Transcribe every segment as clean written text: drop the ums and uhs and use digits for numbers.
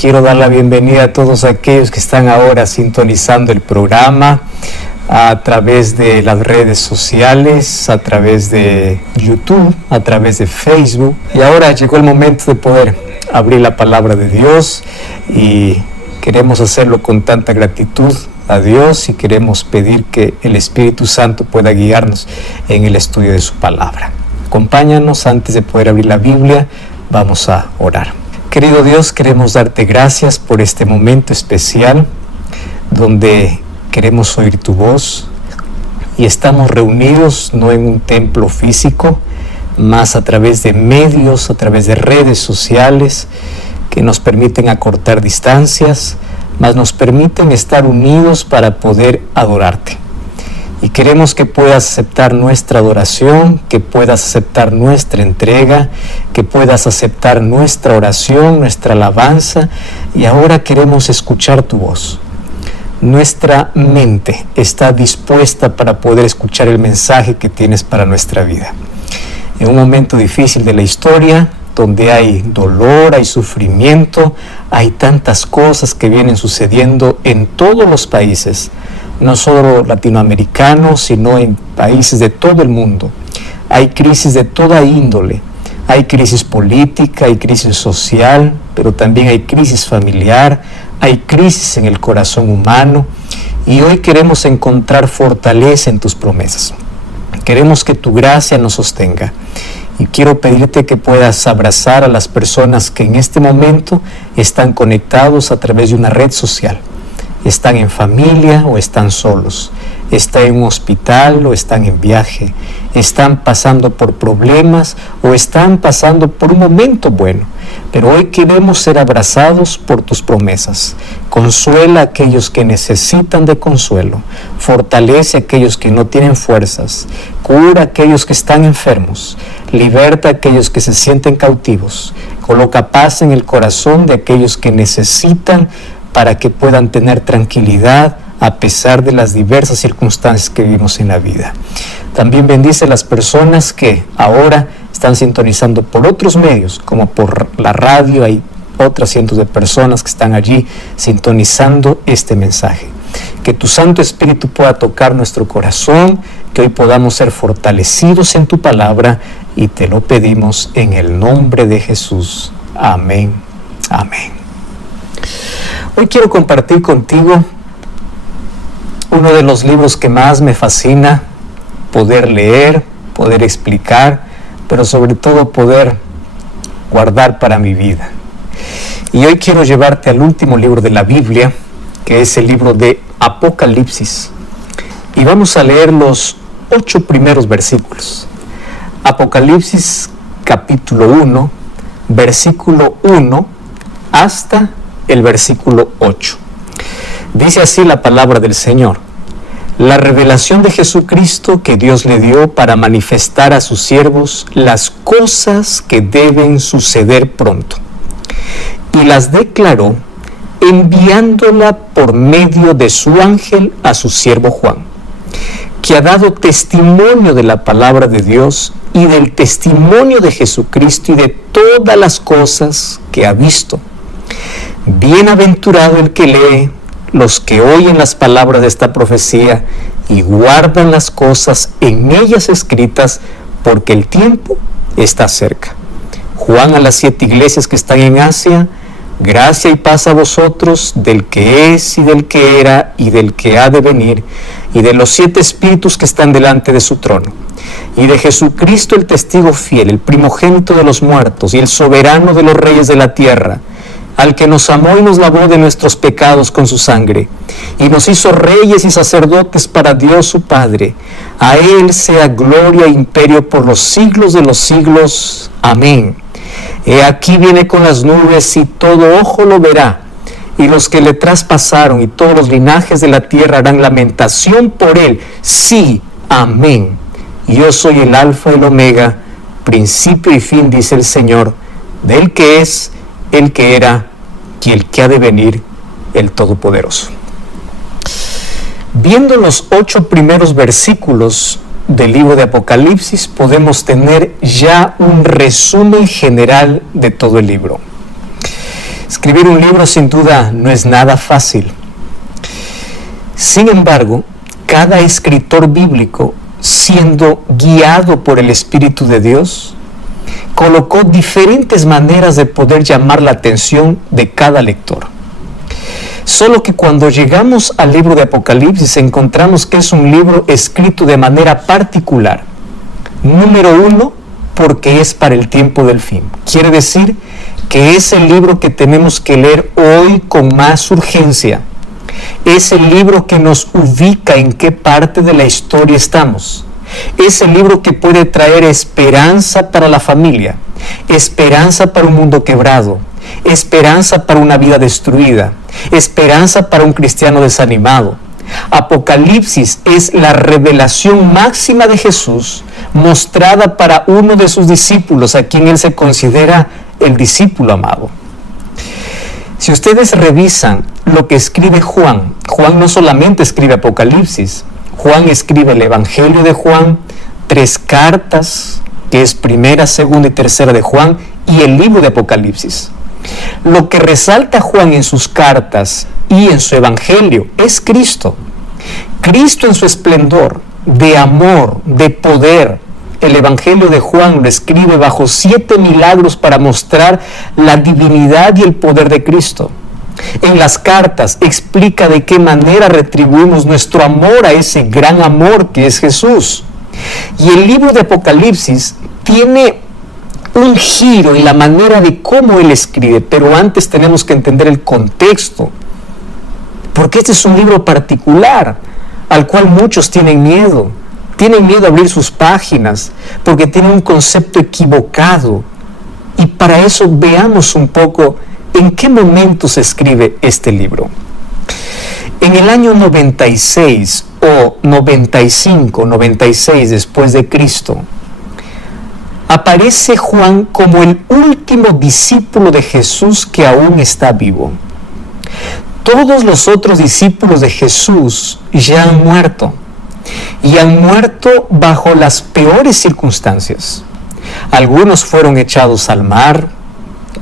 Quiero dar la bienvenida a todos aquellos que están ahora sintonizando el programa a través de las redes sociales, a través de YouTube, a través de Facebook. Y ahora llegó el momento de poder abrir la palabra de Dios y queremos hacerlo con tanta gratitud a Dios y queremos pedir que el Espíritu Santo pueda guiarnos en el estudio de su palabra. Acompáñanos. Antes de poder abrir la Biblia, vamos a orar. Querido Dios, queremos darte gracias por este momento especial donde queremos oír tu voz y estamos reunidos no en un templo físico, más a través de medios, a través de redes sociales que nos permiten acortar distancias, más nos permiten estar unidos para poder adorarte. Y queremos que puedas aceptar nuestra adoración, que puedas aceptar nuestra entrega, que puedas aceptar nuestra oración, nuestra alabanza. Y ahora queremos escuchar tu voz. Nuestra mente está dispuesta para poder escuchar el mensaje que tienes para nuestra vida. En un momento difícil de la historia, donde hay dolor, hay sufrimiento, hay tantas cosas que vienen sucediendo en todos los países, no solo latinoamericanos, sino en países de todo el mundo. Hay crisis de toda índole, hay crisis política, hay crisis social, pero también hay crisis familiar, hay crisis en el corazón humano, y hoy queremos encontrar fortaleza en tus promesas. Queremos que tu gracia nos sostenga. Y quiero pedirte que puedas abrazar a las personas que en este momento están conectados a través de una red social. Están en familia o están solos, están en un hospital o están en viaje, están pasando por problemas o están pasando por un momento bueno. Pero hoy queremos ser abrazados por tus promesas. Consuela a aquellos que necesitan de consuelo, fortalece a aquellos que no tienen fuerzas, cura a aquellos que están enfermos, liberta a aquellos que se sienten cautivos, coloca paz en el corazón de aquellos que necesitan para que puedan tener tranquilidad a pesar de las diversas circunstancias que vivimos en la vida. También bendice a las personas que ahora están sintonizando por otros medios, como por la radio. Hay otras cientos de personas que están allí sintonizando este mensaje. Que tu Santo Espíritu pueda tocar nuestro corazón, que hoy podamos ser fortalecidos en tu palabra, y te lo pedimos en el nombre de Jesús. Amén. Amén. Hoy quiero compartir contigo uno de los libros que más me fascina poder leer, poder explicar, pero sobre todo poder guardar para mi vida. Y hoy quiero llevarte al último libro de la Biblia, que es el libro de Apocalipsis. Y vamos a leer los 8 primeros versículos. Apocalipsis capítulo 1, versículo 1 hasta el versículo 8. Dice así la palabra del Señor: la revelación de Jesucristo que Dios le dio para manifestar a sus siervos las cosas que deben suceder pronto, y las declaró enviándola por medio de su ángel a su siervo Juan, que ha dado testimonio de la palabra de Dios y del testimonio de Jesucristo y de todas las cosas que ha visto. Bienaventurado el que lee, los que oyen las palabras de esta profecía y guardan las cosas en ellas escritas, porque el tiempo está cerca. Juan a las 7 iglesias que están en Asia: gracia y paz a vosotros, del que es y del que era y del que ha de venir, y de los 7 espíritus que están delante de su trono, y de Jesucristo el testigo fiel, el primogénito de los muertos y el soberano de los reyes de la tierra, al que nos amó y nos lavó de nuestros pecados con su sangre, y nos hizo reyes y sacerdotes para Dios su Padre. A Él sea gloria e imperio por los siglos de los siglos. Amén. He aquí viene con las nubes, y todo ojo lo verá, y los que le traspasaron, y todos los linajes de la tierra harán lamentación por Él. Sí, amén. Yo soy el Alfa y el Omega, principio y fin, dice el Señor, del que es, el que era y el que ha de venir, el Todopoderoso. Viendo los 8 primeros versículos del libro de Apocalipsis, podemos tener ya un resumen general de todo el libro. Escribir un libro sin duda no es nada fácil. Sin embargo, cada escritor bíblico, siendo guiado por el Espíritu de Dios, colocó diferentes maneras de poder llamar la atención de cada lector. Solo que cuando llegamos al libro de Apocalipsis encontramos que es un libro escrito de manera particular. Número uno, porque es para el tiempo del fin. Quiere decir que es el libro que tenemos que leer hoy con más urgencia. Es el libro que nos ubica en qué parte de la historia estamos. Es el libro que puede traer esperanza para la familia, esperanza para un mundo quebrado, esperanza para una vida destruida, esperanza para un cristiano desanimado. Apocalipsis es la revelación máxima de Jesús mostrada para uno de sus discípulos, a quien él se considera el discípulo amado. Si ustedes revisan lo que escribe Juan, Juan no solamente escribe Apocalipsis, Juan escribe el Evangelio de Juan, 3 cartas, que es primera, segunda y tercera de Juan, y el libro de Apocalipsis. Lo que resalta Juan en sus cartas y en su Evangelio es Cristo. Cristo en su esplendor, de amor, de poder. El Evangelio de Juan lo escribe bajo 7 milagros para mostrar la divinidad y el poder de Cristo. En las cartas explica de qué manera retribuimos nuestro amor a ese gran amor que es Jesús. Y el libro de Apocalipsis tiene un giro en la manera de cómo él escribe, pero antes tenemos que entender el contexto, porque este es un libro particular al cual muchos tienen miedo a abrir sus páginas porque tienen un concepto equivocado. Y para eso veamos un poco en qué momento se escribe este libro. En el año 96 o 95, 96 después de Cristo, aparece Juan como el último discípulo de Jesús que aún está vivo. Todos los otros discípulos de Jesús ya han muerto, y han muerto bajo las peores circunstancias. Algunos fueron echados al mar,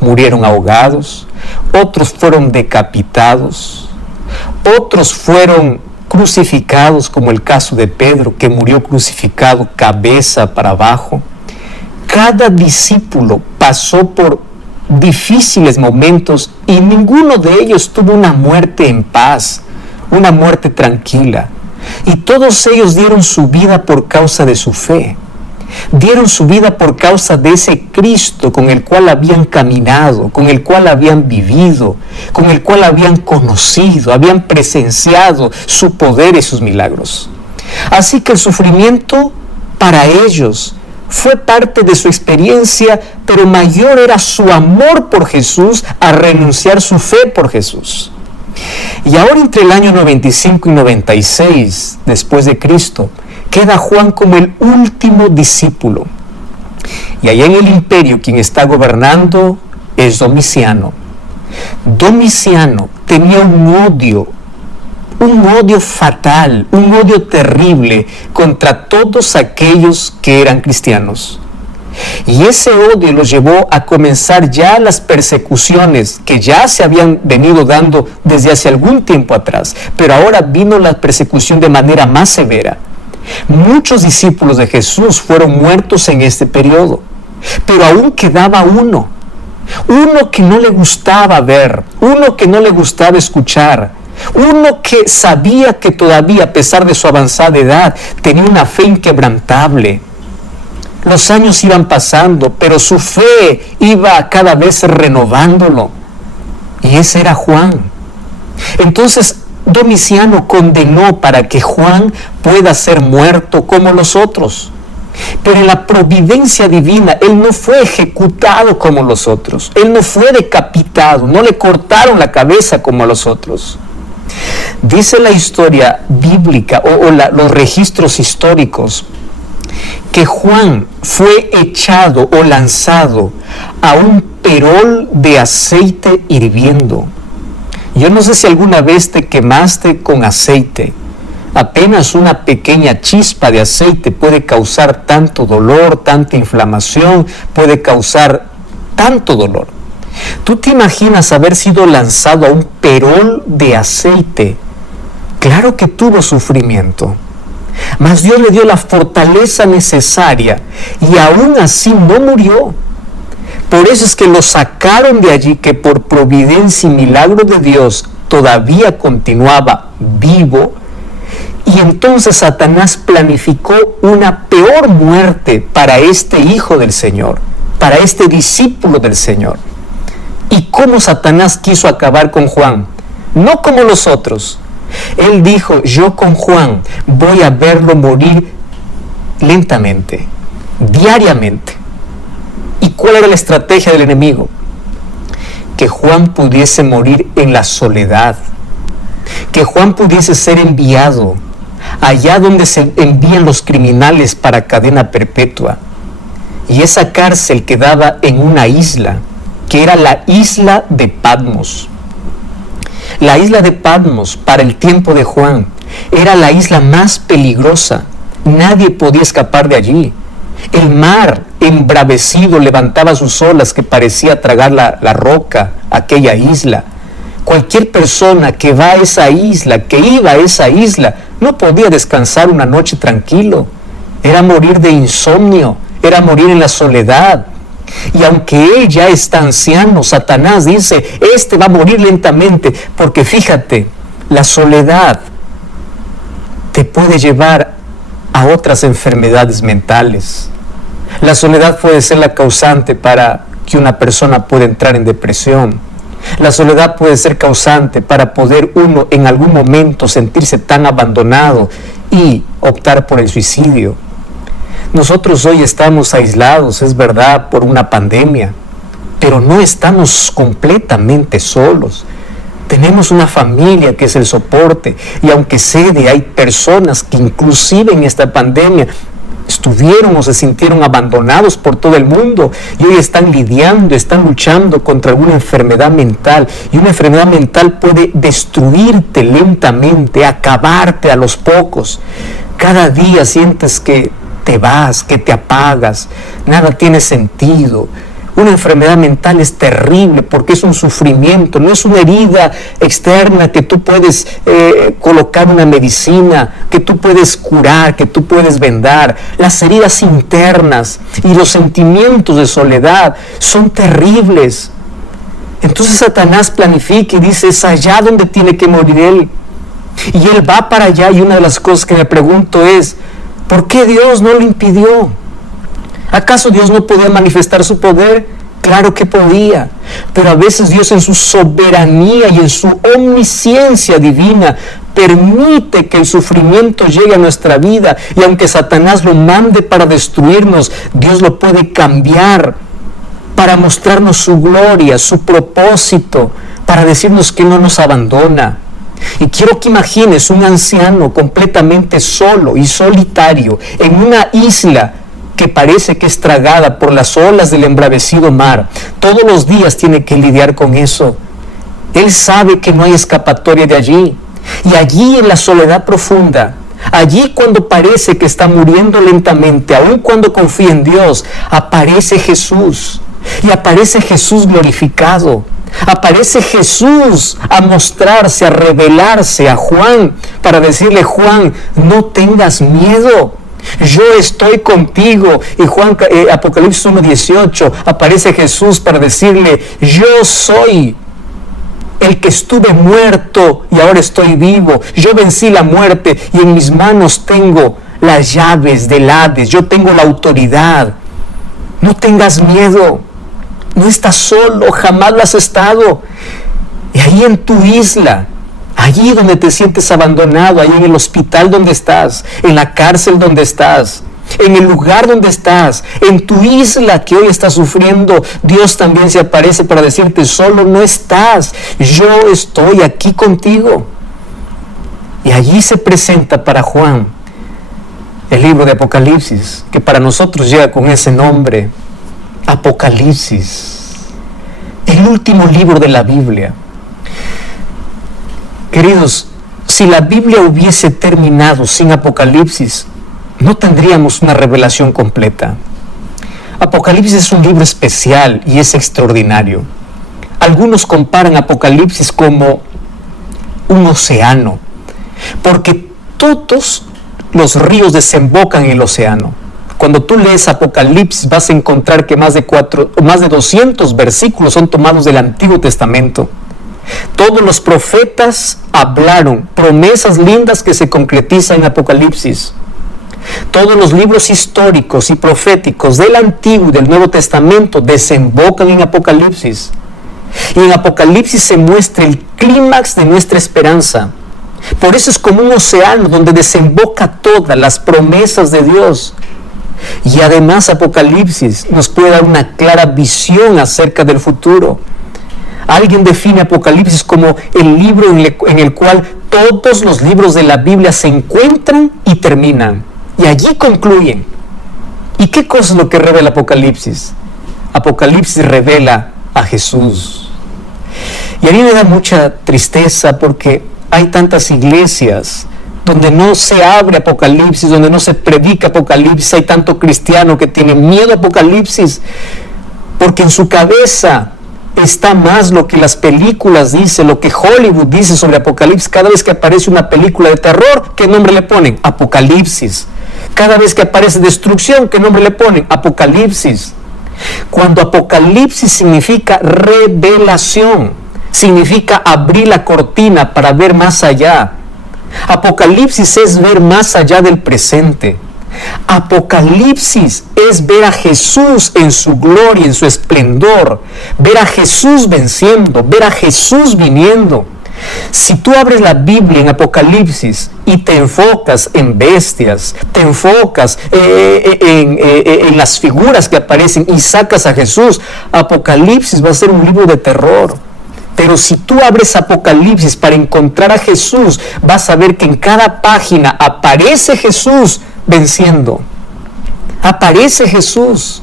murieron ahogados, otros fueron decapitados, otros fueron crucificados, como el caso de Pedro, que murió crucificado cabeza para abajo. Cada discípulo pasó por difíciles momentos y ninguno de ellos tuvo una muerte en paz, una muerte tranquila. Y todos ellos dieron su vida por causa de su fe. Dieron su vida por causa de ese Cristo con el cual habían caminado, con el cual habían vivido, con el cual habían conocido, habían presenciado su poder y sus milagros. Así que el sufrimiento para ellos fue parte de su experiencia, pero mayor era su amor por Jesús a renunciar su fe por Jesús. Y ahora entre el año 95 y 96 después de Cristo, queda Juan como el último discípulo. Y allá en el imperio quien está gobernando es Domiciano. Domiciano tenía un odio fatal, un odio terrible contra todos aquellos que eran cristianos. Y ese odio los llevó a comenzar ya las persecuciones que ya se habían venido dando desde hace algún tiempo atrás, pero ahora vino la persecución de manera más severa. Muchos discípulos de Jesús fueron muertos en este periodo, pero aún quedaba uno que no le gustaba ver, uno que no le gustaba escuchar, uno que sabía que todavía, a pesar de su avanzada edad, tenía una fe inquebrantable. Los años iban pasando, pero su fe iba cada vez renovándolo. Y ese era Juan. Entonces, Domiciano condenó para que Juan pueda ser muerto como los otros. Pero en la providencia divina, él no fue ejecutado como los otros. Él no fue decapitado, no le cortaron la cabeza como a los otros. Dice la historia bíblica los registros históricos que Juan fue echado o lanzado a un perol de aceite hirviendo. Yo no sé si alguna vez te quemaste con aceite. Apenas una pequeña chispa de aceite puede causar tanto dolor, tanta inflamación, puede causar tanto dolor. ¿Tú te imaginas haber sido lanzado a un perol de aceite? Claro que tuvo sufrimiento, mas Dios le dio la fortaleza necesaria y aún así no murió. Por eso es que lo sacaron de allí, que por providencia y milagro de Dios todavía continuaba vivo. Y entonces Satanás planificó una peor muerte para este hijo del Señor, para este discípulo del Señor. ¿Y cómo Satanás quiso acabar con Juan? No como los otros. Él dijo: yo con Juan voy a verlo morir lentamente, diariamente. ¿Y cuál era la estrategia del enemigo? Que Juan pudiese morir en la soledad, que Juan pudiese ser enviado allá donde se envían los criminales para cadena perpetua. Y esa cárcel quedaba en una isla, que era la isla de Patmos. La isla de Patmos, para el tiempo de Juan, era la isla más peligrosa. Nadie podía escapar de allí. El mar embravecido levantaba sus olas que parecía tragar la roca, aquella isla. Cualquier persona que va a esa isla, que iba a esa isla, no podía descansar una noche tranquilo. Era morir de insomnio, era morir en la soledad. Y aunque él ya está anciano, Satanás dice: este va a morir lentamente, porque fíjate, la soledad te puede llevar a otras enfermedades mentales. La soledad puede ser la causante para que una persona pueda entrar en depresión. La soledad puede ser causante para poder uno en algún momento sentirse tan abandonado y optar por el suicidio. Nosotros hoy estamos aislados, es verdad, por una pandemia, pero no estamos completamente solos. Tenemos una familia que es el soporte, y aunque cede, hay personas que inclusive en esta pandemia estuvieron o se sintieron abandonados por todo el mundo y hoy están lidiando, están luchando contra alguna enfermedad mental, y una enfermedad mental puede destruirte lentamente, acabarte a los pocos. Cada día sientes que te vas, que te apagas, nada tiene sentido. Una enfermedad mental es terrible porque es un sufrimiento, no es una herida externa que tú puedes colocar una medicina, que tú puedes curar, que tú puedes vendar. Las heridas internas y los sentimientos de soledad son terribles. Entonces Satanás planifica y dice: es allá donde tiene que morir él. Y él va para allá, y una de las cosas que me pregunto es: ¿por qué Dios no lo impidió? ¿Acaso Dios no podía manifestar su poder? Claro que podía, pero a veces Dios en su soberanía y en su omnisciencia divina permite que el sufrimiento llegue a nuestra vida, y aunque Satanás lo mande para destruirnos, Dios lo puede cambiar para mostrarnos su gloria, su propósito, para decirnos que no nos abandona. Y quiero que imagines un anciano completamente solo y solitario en una isla que parece que es tragada por las olas del embravecido mar. Todos los días tiene que lidiar con eso. Él sabe que no hay escapatoria de allí. Y allí en la soledad profunda, allí cuando parece que está muriendo lentamente, aun cuando confía en Dios, aparece Jesús. Y aparece Jesús glorificado. Aparece Jesús a mostrarse, a revelarse a Juan, para decirle: Juan, no tengas miedo, yo estoy contigo. Y Apocalipsis 1:18, aparece Jesús para decirle: yo soy el que estuve muerto y ahora estoy vivo. Yo vencí la muerte y en mis manos tengo las llaves del Hades. Yo tengo la autoridad. No tengas miedo. No estás solo, jamás lo has estado. Y ahí en tu isla, allí donde te sientes abandonado, ahí en el hospital donde estás, en la cárcel donde estás, en el lugar donde estás, en tu isla que hoy estás sufriendo, Dios también se aparece para decirte: solo no estás, yo estoy aquí contigo. Y allí se presenta para Juan el libro de Apocalipsis, que para nosotros llega con ese nombre, Apocalipsis, el último libro de la Biblia. Queridos, si la Biblia hubiese terminado sin Apocalipsis, no tendríamos una revelación completa. Apocalipsis es un libro especial y es extraordinario. Algunos comparan Apocalipsis como un océano, porque todos los ríos desembocan en el océano. Cuando tú lees Apocalipsis vas a encontrar que más de 200 versículos son tomados del Antiguo Testamento. Todos los profetas hablaron promesas lindas que se concretizan en Apocalipsis. Todos los libros históricos y proféticos del Antiguo y del Nuevo Testamento desembocan en Apocalipsis. Y en Apocalipsis se muestra el clímax de nuestra esperanza. Por eso es como un océano donde desemboca todas las promesas de Dios. Y además Apocalipsis nos puede dar una clara visión acerca del futuro. Alguien define Apocalipsis como el libro en el cual todos los libros de la Biblia se encuentran y terminan. Y allí concluyen. ¿Y qué cosa es lo que revela Apocalipsis? Apocalipsis revela a Jesús. Y a mí me da mucha tristeza porque hay tantas iglesias donde no se abre Apocalipsis, donde no se predica Apocalipsis. Hay tanto cristiano que tiene miedo a Apocalipsis porque en su cabeza está más lo que las películas dicen, lo que Hollywood dice sobre Apocalipsis. Cada vez que aparece una película de terror, ¿qué nombre le ponen? Apocalipsis. Cada vez que aparece destrucción, ¿qué nombre le ponen? Apocalipsis. Cuando Apocalipsis significa revelación, significa abrir la cortina para ver más allá. Apocalipsis es ver más allá del presente. Apocalipsis es ver a Jesús en su gloria, en su esplendor, ver a Jesús venciendo, ver a Jesús viniendo. Si tú abres la Biblia en Apocalipsis y te enfocas en bestias, te enfocas en las figuras que aparecen y sacas a Jesús, Apocalipsis va a ser un libro de terror. Pero si tú abres Apocalipsis para encontrar a Jesús, vas a ver que en cada página aparece Jesús venciendo. Aparece Jesús.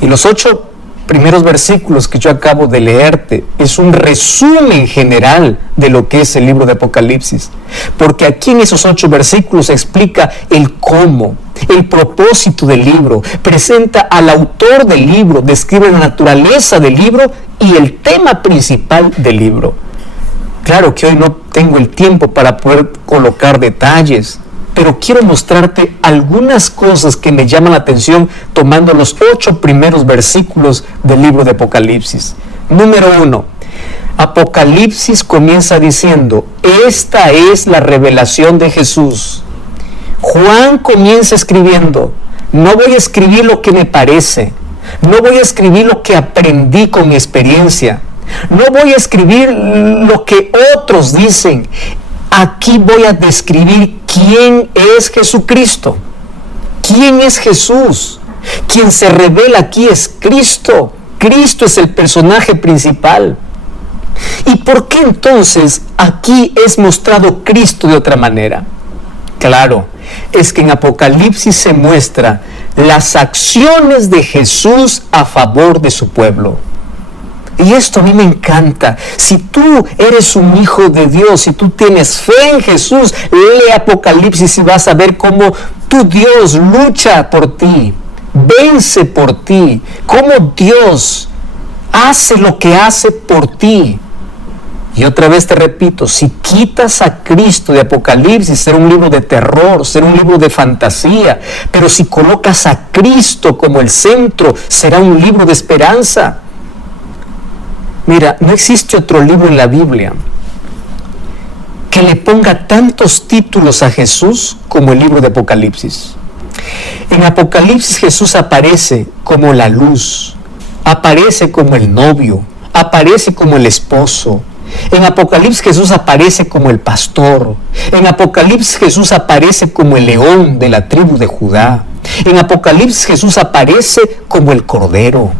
Y los 8 primeros versículos que yo acabo de leerte es un resumen general de lo que es el libro de Apocalipsis. Porque aquí en esos 8 versículos se explica el cómo, el propósito del libro, presenta al autor del libro, describe la naturaleza del libro y el tema principal del libro. Claro que hoy no tengo el tiempo para poder colocar detalles, pero quiero mostrarte algunas cosas que me llaman la atención tomando los 8 primeros versículos del libro de Apocalipsis. Número 1, Apocalipsis comienza diciendo: esta es la revelación de Jesús. Juan comienza escribiendo: no voy a escribir lo que me parece, no voy a escribir lo que aprendí con mi experiencia, no voy a escribir lo que otros dicen. Aquí voy a describir quién es Jesucristo. ¿Quién es Jesús? Quien se revela aquí es Cristo. Cristo es el personaje principal. ¿Y por qué entonces aquí es mostrado Cristo de otra manera? Claro, es que en Apocalipsis se muestra las acciones de Jesús a favor de su pueblo. Y esto a mí me encanta. Si tú eres un hijo de Dios, si tú tienes fe en Jesús, lee Apocalipsis y vas a ver cómo tu Dios lucha por ti, vence por ti, cómo Dios hace lo que hace por ti. Y otra vez te repito, si quitas a Cristo de Apocalipsis, será un libro de terror, será un libro de fantasía. Pero si colocas a Cristo como el centro, será un libro de esperanza. Mira, no existe otro libro en la Biblia que le ponga tantos títulos a Jesús como el libro de Apocalipsis. En Apocalipsis Jesús aparece como la luz, aparece como el novio, aparece como el esposo. En Apocalipsis Jesús aparece como el pastor. En Apocalipsis Jesús aparece como el león de la tribu de Judá. En Apocalipsis Jesús aparece como el cordero.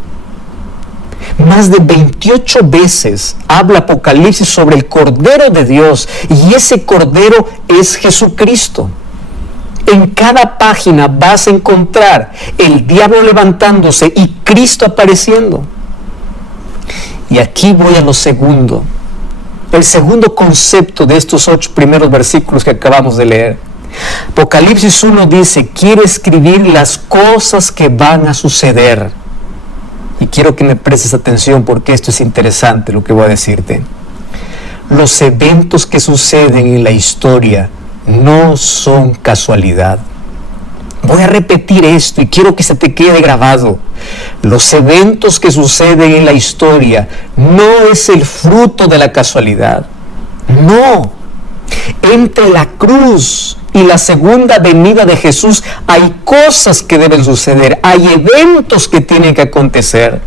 Más de 28 veces habla Apocalipsis sobre el Cordero de Dios, y ese Cordero es Jesucristo. En cada página vas a encontrar el diablo levantándose y Cristo apareciendo. Y aquí voy a lo segundo. El segundo concepto de estos 8 primeros versículos que acabamos de leer. Apocalipsis 1 dice: quiero escribir las cosas que van a suceder. Y quiero que me prestes atención porque esto es interesante lo que voy a decirte. Los eventos que suceden en la historia no son casualidad. Voy a repetir esto y quiero que se te quede grabado. Los eventos que suceden en la historia no es el fruto de la casualidad. No. Entre la cruz y la segunda venida de Jesús hay cosas que deben suceder, hay eventos que tienen que acontecer.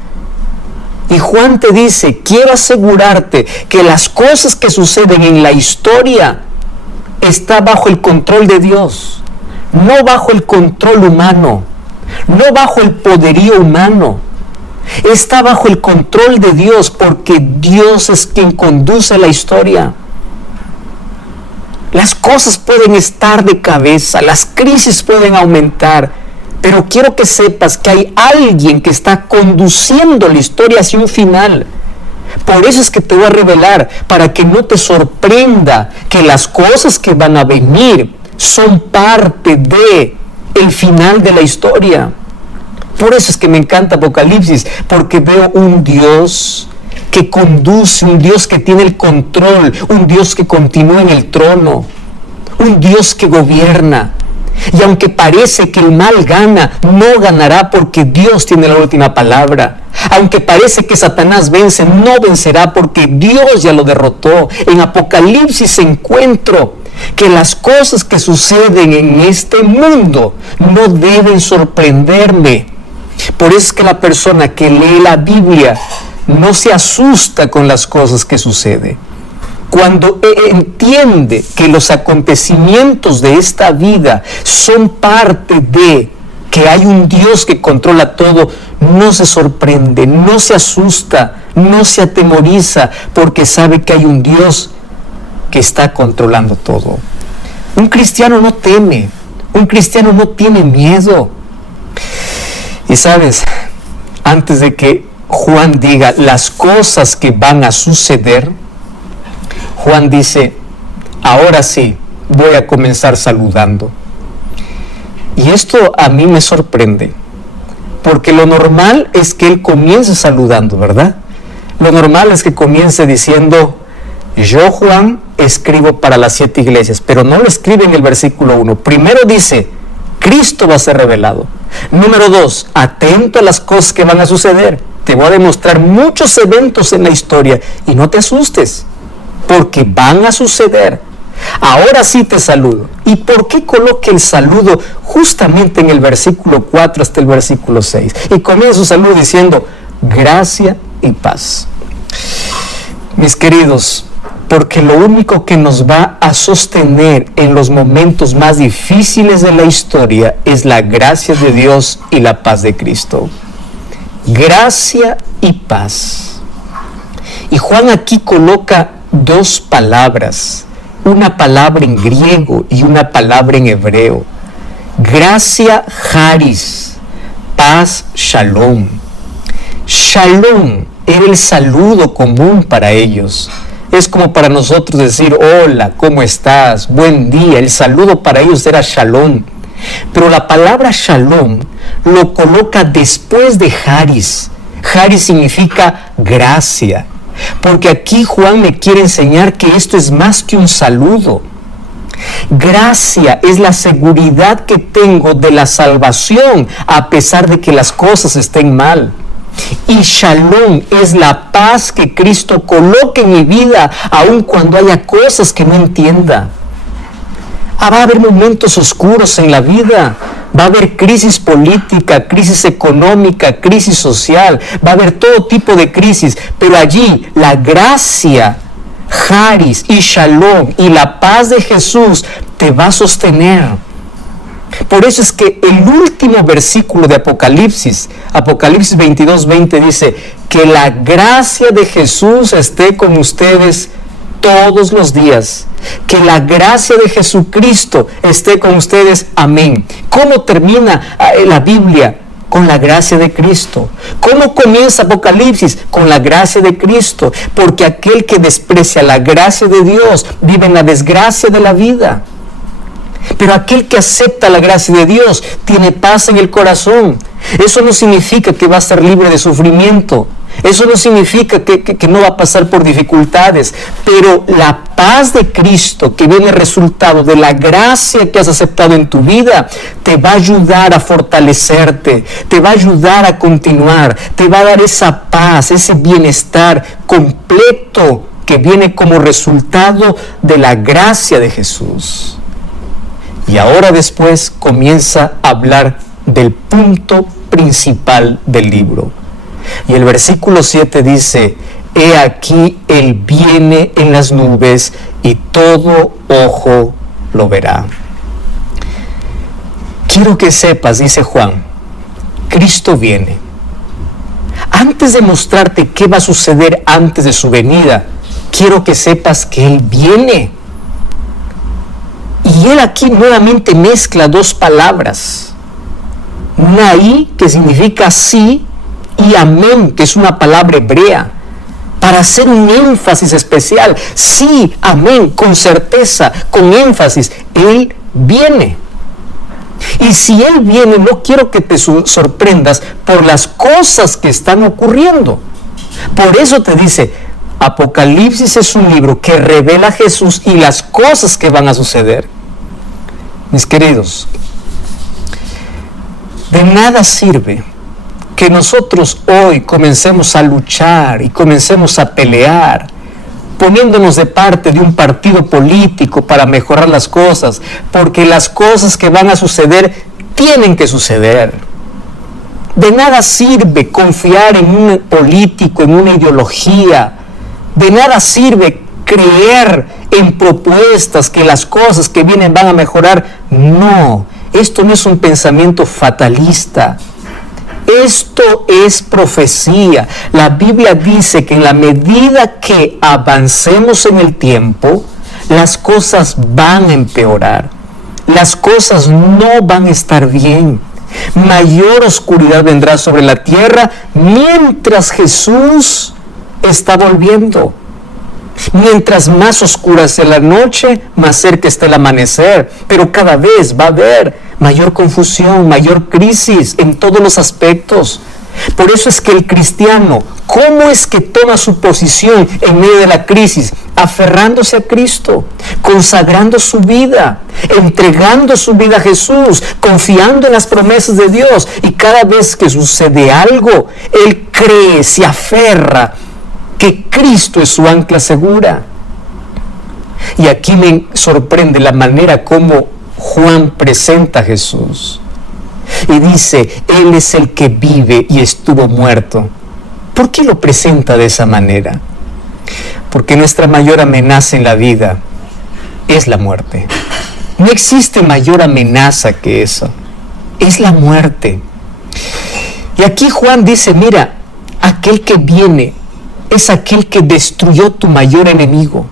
Y Juan te dice, quiero asegurarte que las cosas que suceden en la historia están bajo el control de Dios, no bajo el control humano, no bajo el poderío humano. Está bajo el control de Dios porque Dios es quien conduce la historia. Las cosas pueden estar de cabeza, las crisis pueden aumentar, pero quiero que sepas que hay alguien que está conduciendo la historia hacia un final. Por eso es que te voy a revelar, para que no te sorprenda que las cosas que van a venir son parte de el final de la historia. Por eso es que me encanta Apocalipsis, porque veo un Dios que conduce, un Dios que tiene el control, un Dios que continúa en el trono, un Dios que gobierna. Y aunque parece que el mal gana, no ganará porque Dios tiene la última palabra. Aunque parece que Satanás vence, no vencerá porque Dios ya lo derrotó. En Apocalipsis encuentro que las cosas que suceden en este mundo no deben sorprenderme. Por eso es que la persona que lee la Biblia no se asusta con las cosas que suceden. Cuando entiende que los acontecimientos de esta vida son parte de que hay un Dios que controla todo, no se sorprende, no se asusta, no se atemoriza, porque sabe que hay un Dios que está controlando todo. Un cristiano no teme, un cristiano no tiene miedo. Y sabes, antes de que Juan diga las cosas que van a suceder, Juan dice, ahora sí, voy a comenzar saludando. Y esto a mí me sorprende, porque lo normal es que él comience saludando, ¿verdad? Lo normal es que comience diciendo, yo Juan escribo para las 7 iglesias, pero no lo escribe en el versículo 1. Primero dice, Cristo va a ser revelado. Número 2, atento a las cosas que van a suceder. Te voy a demostrar muchos eventos en la historia y no te asustes, porque van a suceder. Ahora sí te saludo. ¿Y por qué coloque el saludo justamente en el versículo 4 hasta el versículo 6? Y comienza su saludo diciendo, gracia y paz. Mis queridos, porque lo único que nos va a sostener en los momentos más difíciles de la historia es la gracia de Dios y la paz de Cristo. Gracia y paz. Y Juan aquí coloca dos palabras, una palabra en griego y una palabra en hebreo. Gracia, charis, paz, shalom. Shalom era el saludo común para ellos. Es como para nosotros decir, hola, ¿cómo estás? Buen día. El saludo para ellos era shalom. Pero la palabra shalom lo coloca después de charis. Charis significa gracia. Porque aquí Juan me quiere enseñar que esto es más que un saludo. Gracia es la seguridad que tengo de la salvación a pesar de que las cosas estén mal. Y shalom es la paz que Cristo coloca en mi vida aun cuando haya cosas que no entienda. Va a haber momentos oscuros en la vida, va a haber crisis política, crisis económica, crisis social, va a haber todo tipo de crisis, pero allí la gracia, charis y shalom y la paz de Jesús te va a sostener. Por eso es que el último versículo de Apocalipsis 22:20 dice que la gracia de Jesús esté con ustedes todos los días. Que la gracia de Jesucristo esté con ustedes. Amén. ¿Cómo termina la Biblia? Con la gracia de Cristo. ¿Cómo comienza Apocalipsis? Con la gracia de Cristo. Porque aquel que desprecia la gracia de Dios vive en la desgracia de la vida. Pero aquel que acepta la gracia de Dios tiene paz en el corazón. Eso no significa que va a estar libre de sufrimiento. Eso no significa que no va a pasar por dificultades. Pero la paz de Cristo, que viene resultado de la gracia que has aceptado en tu vida, te va a ayudar a fortalecerte, te va a ayudar a continuar, te va a dar esa paz, ese bienestar completo que viene como resultado de la gracia de Jesús. Y ahora después comienza a hablar del punto principal del libro. Y el versículo 7 dice: he aquí, Él viene en las nubes y todo ojo lo verá. Quiero que sepas, dice Juan, Cristo viene. Antes de mostrarte qué va a suceder antes de su venida, quiero que sepas que Él viene. Y Él aquí nuevamente mezcla dos palabras. Naí, que significa sí, y amén, que es una palabra hebrea, para hacer un énfasis especial. Sí, amén, con certeza, con énfasis. Él viene. Y si Él viene, no quiero que te sorprendas por las cosas que están ocurriendo. Por eso te dice, Apocalipsis es un libro que revela a Jesús y las cosas que van a suceder. Mis queridos, de nada sirve que nosotros hoy comencemos a luchar y comencemos a pelear, poniéndonos de parte de un partido político para mejorar las cosas, porque las cosas que van a suceder tienen que suceder. De nada sirve confiar en un político, en una ideología. De nada sirve creer en propuestas que las cosas que vienen van a mejorar. No, esto no es un pensamiento fatalista. Esto es profecía. La Biblia dice que en la medida que avancemos en el tiempo, las cosas van a empeorar. Las cosas no van a estar bien. Mayor oscuridad vendrá sobre la tierra mientras Jesús está volviendo. Mientras más oscura sea la noche, más cerca está el amanecer. Pero cada vez va a haber mayor confusión, mayor crisis en todos los aspectos. Por eso es que el cristiano, ¿cómo es que toma su posición en medio de la crisis? Aferrándose a Cristo, consagrando su vida, entregando su vida a Jesús, confiando en las promesas de Dios. Y cada vez que sucede algo, él cree, se aferra que Cristo es su ancla segura. Y aquí me sorprende la manera como Juan presenta a Jesús. Y dice, Él es el que vive y estuvo muerto. ¿Por qué lo presenta de esa manera? Porque nuestra mayor amenaza en la vida es la muerte. No existe mayor amenaza que eso. Es la muerte. Y aquí Juan dice, mira, aquel que viene es aquel que destruyó tu mayor enemigo.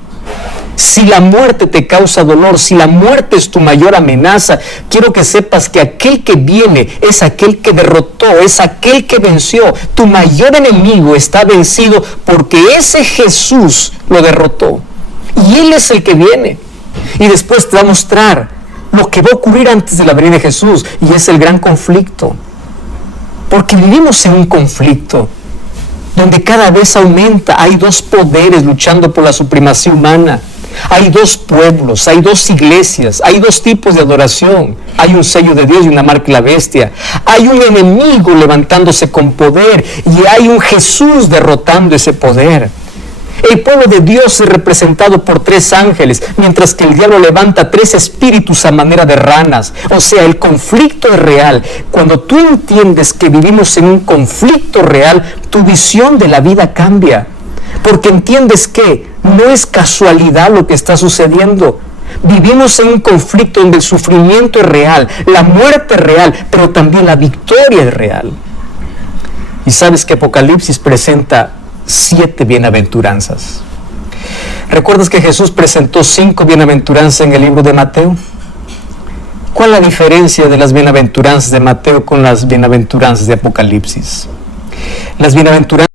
Si la muerte te causa dolor, si la muerte es tu mayor amenaza, quiero que sepas que aquel que viene es aquel que derrotó, es aquel que venció. Tu mayor enemigo está vencido porque ese Jesús lo derrotó. Y Él es el que viene. Y después te va a mostrar lo que va a ocurrir antes de la venida de Jesús. Y es el gran conflicto. Porque vivimos en un conflicto donde cada vez aumenta. Hay dos poderes luchando por la supremacía humana. Hay dos pueblos, hay dos iglesias, hay dos tipos de adoración. Hay un sello de Dios y una marca de la bestia. Hay un enemigo levantándose con poder y hay un Jesús derrotando ese poder. El pueblo de Dios es representado por 3 ángeles, mientras que el diablo levanta 3 espíritus a manera de ranas. O sea, el conflicto es real. Cuando tú entiendes que vivimos en un conflicto real, tu visión de la vida cambia. Porque entiendes que no es casualidad lo que está sucediendo. Vivimos en un conflicto donde el sufrimiento es real, la muerte es real, pero también la victoria es real. Y sabes que Apocalipsis presenta 7 bienaventuranzas. ¿Recuerdas que Jesús presentó 5 bienaventuranzas en el libro de Mateo? ¿Cuál es la diferencia de las bienaventuranzas de Mateo con las bienaventuranzas de Apocalipsis? Las bienaventuranzas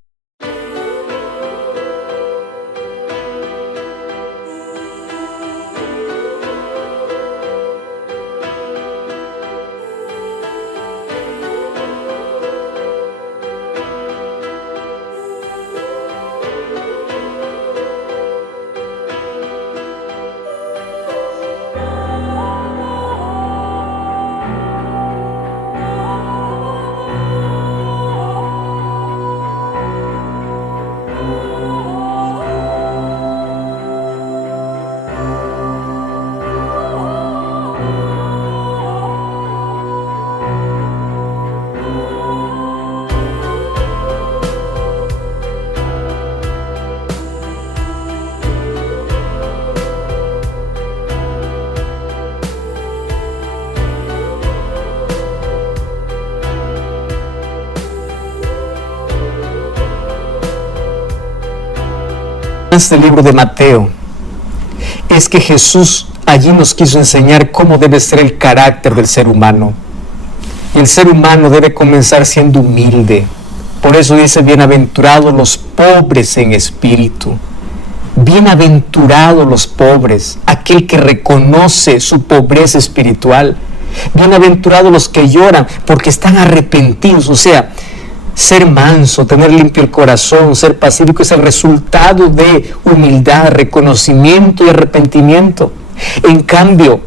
importancia del libro de Mateo es que Jesús allí nos quiso enseñar cómo debe ser el carácter del ser humano. El ser humano debe comenzar siendo humilde. Por eso dice, bienaventurados los pobres en espíritu. Bienaventurados los pobres, aquel que reconoce su pobreza espiritual. Bienaventurados los que lloran porque están arrepentidos. O sea, ser manso, tener limpio el corazón, ser pacífico es el resultado de humildad, reconocimiento y arrepentimiento. En cambio,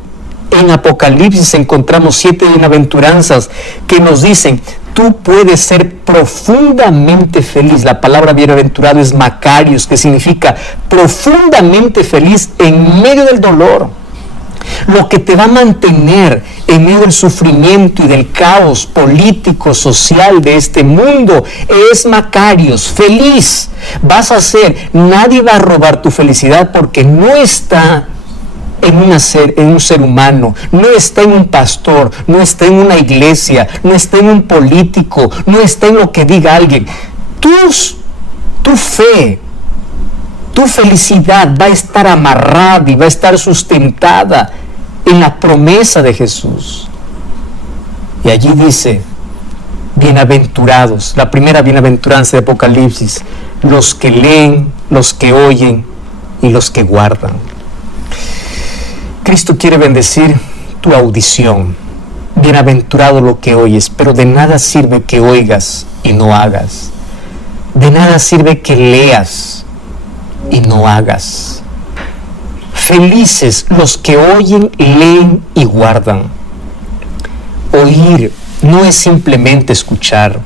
en Apocalipsis encontramos 7 bienaventuranzas que nos dicen, tú puedes ser profundamente feliz. La palabra bienaventurado es Macarios, que significa profundamente feliz en medio del dolor. Lo que te va a mantener en medio del sufrimiento y del caos político, social de este mundo es Macarios, feliz. Vas a ser, nadie va a robar tu felicidad porque no está en un ser humano, no está en un pastor, no está en una iglesia, no está en un político, no está en lo que diga alguien. Tu fe, tu felicidad va a estar amarrada y va a estar sustentada en la promesa de Jesús. Y allí dice, bienaventurados, la primera bienaventuranza de Apocalipsis, los que leen, los que oyen y los que guardan. Cristo quiere bendecir tu audición. Bienaventurado lo que oyes, pero de nada sirve que oigas y no hagas. De nada sirve que leas y no hagas. Felices los que oyen, leen y guardan. Oír no es simplemente escuchar.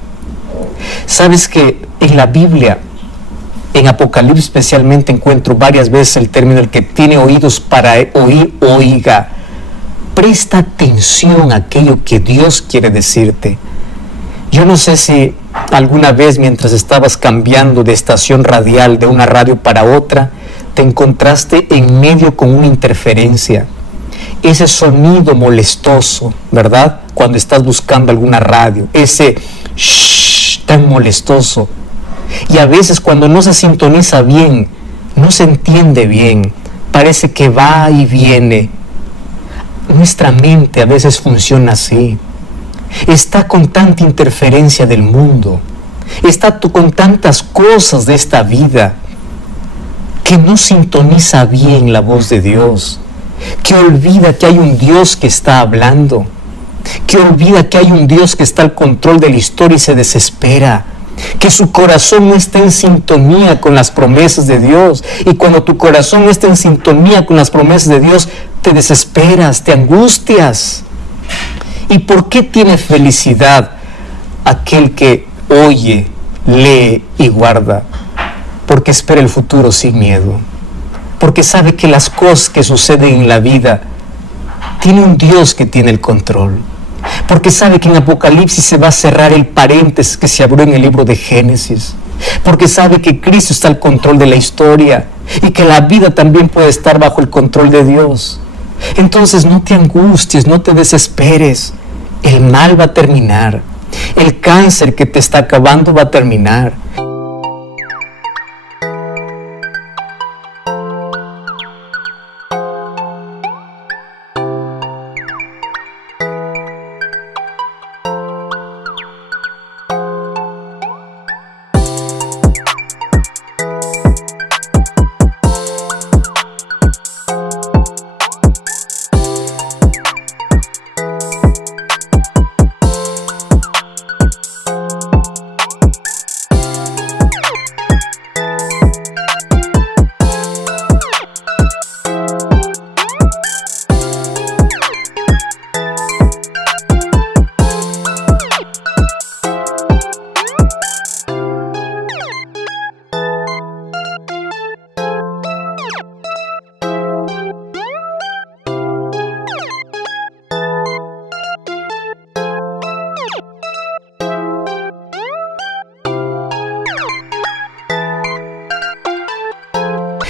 Sabes que en la Biblia, en Apocalipsis especialmente, encuentro varias veces el término el que tiene oídos para oír, oiga. Presta atención a aquello que Dios quiere decirte. Yo no sé si alguna vez mientras estabas cambiando de estación radial de una radio para otra, te encontraste en medio con una interferencia. Ese sonido molestoso, ¿verdad? Cuando estás buscando alguna radio, ese shh tan molestoso. Y a veces cuando no se sintoniza bien, no se entiende bien, parece que va y viene. Nuestra mente a veces funciona así. Está con tanta interferencia del mundo, está con tantas cosas de esta vida, que no sintoniza bien la voz de Dios, que olvida que hay un Dios que está hablando, que olvida que hay un Dios que está al control de la historia y se desespera, que su corazón no está en sintonía con las promesas de Dios. Y cuando tu corazón no está en sintonía con las promesas de Dios, te desesperas, te angustias. ¿Y por qué tiene felicidad aquel que oye, lee y guarda? Porque espera el futuro sin miedo. Porque sabe que las cosas que suceden en la vida tiene un Dios que tiene el control. Porque sabe que en Apocalipsis se va a cerrar el paréntesis que se abrió en el libro de Génesis. Porque sabe que Cristo está al control de la historia y que la vida también puede estar bajo el control de Dios. Entonces no te angusties, no te desesperes. El mal va a terminar. El cáncer que te está acabando va a terminar.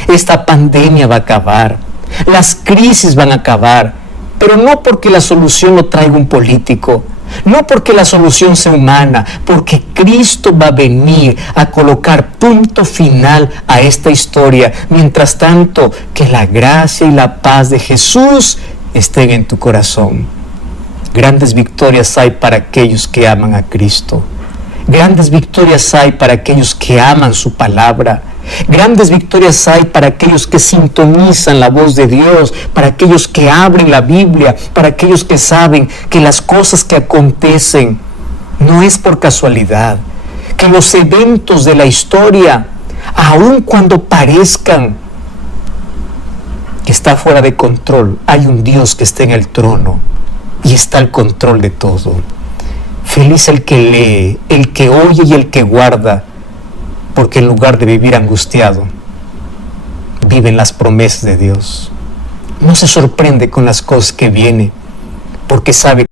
Esta pandemia va a acabar, las crisis van a acabar, pero no porque la solución lo traiga un político, No porque la solución sea humana, porque Cristo va a venir a colocar punto final a esta historia. Mientras tanto, que la gracia y la paz de Jesús estén en tu corazón. Grandes victorias hay para aquellos que aman a Cristo. Grandes victorias hay para aquellos que aman su palabra. Grandes victorias hay para aquellos que sintonizan la voz de Dios, para aquellos que abren la Biblia, para aquellos que saben que las cosas que acontecen no es por casualidad, que los eventos de la historia, aun cuando parezcan que está fuera de control, hay un Dios que está en el trono y está al control de todo. Feliz el que lee, el que oye y el que guarda, porque en lugar de vivir angustiado, vive en las promesas de Dios. No se sorprende con las cosas que vienen, porque sabe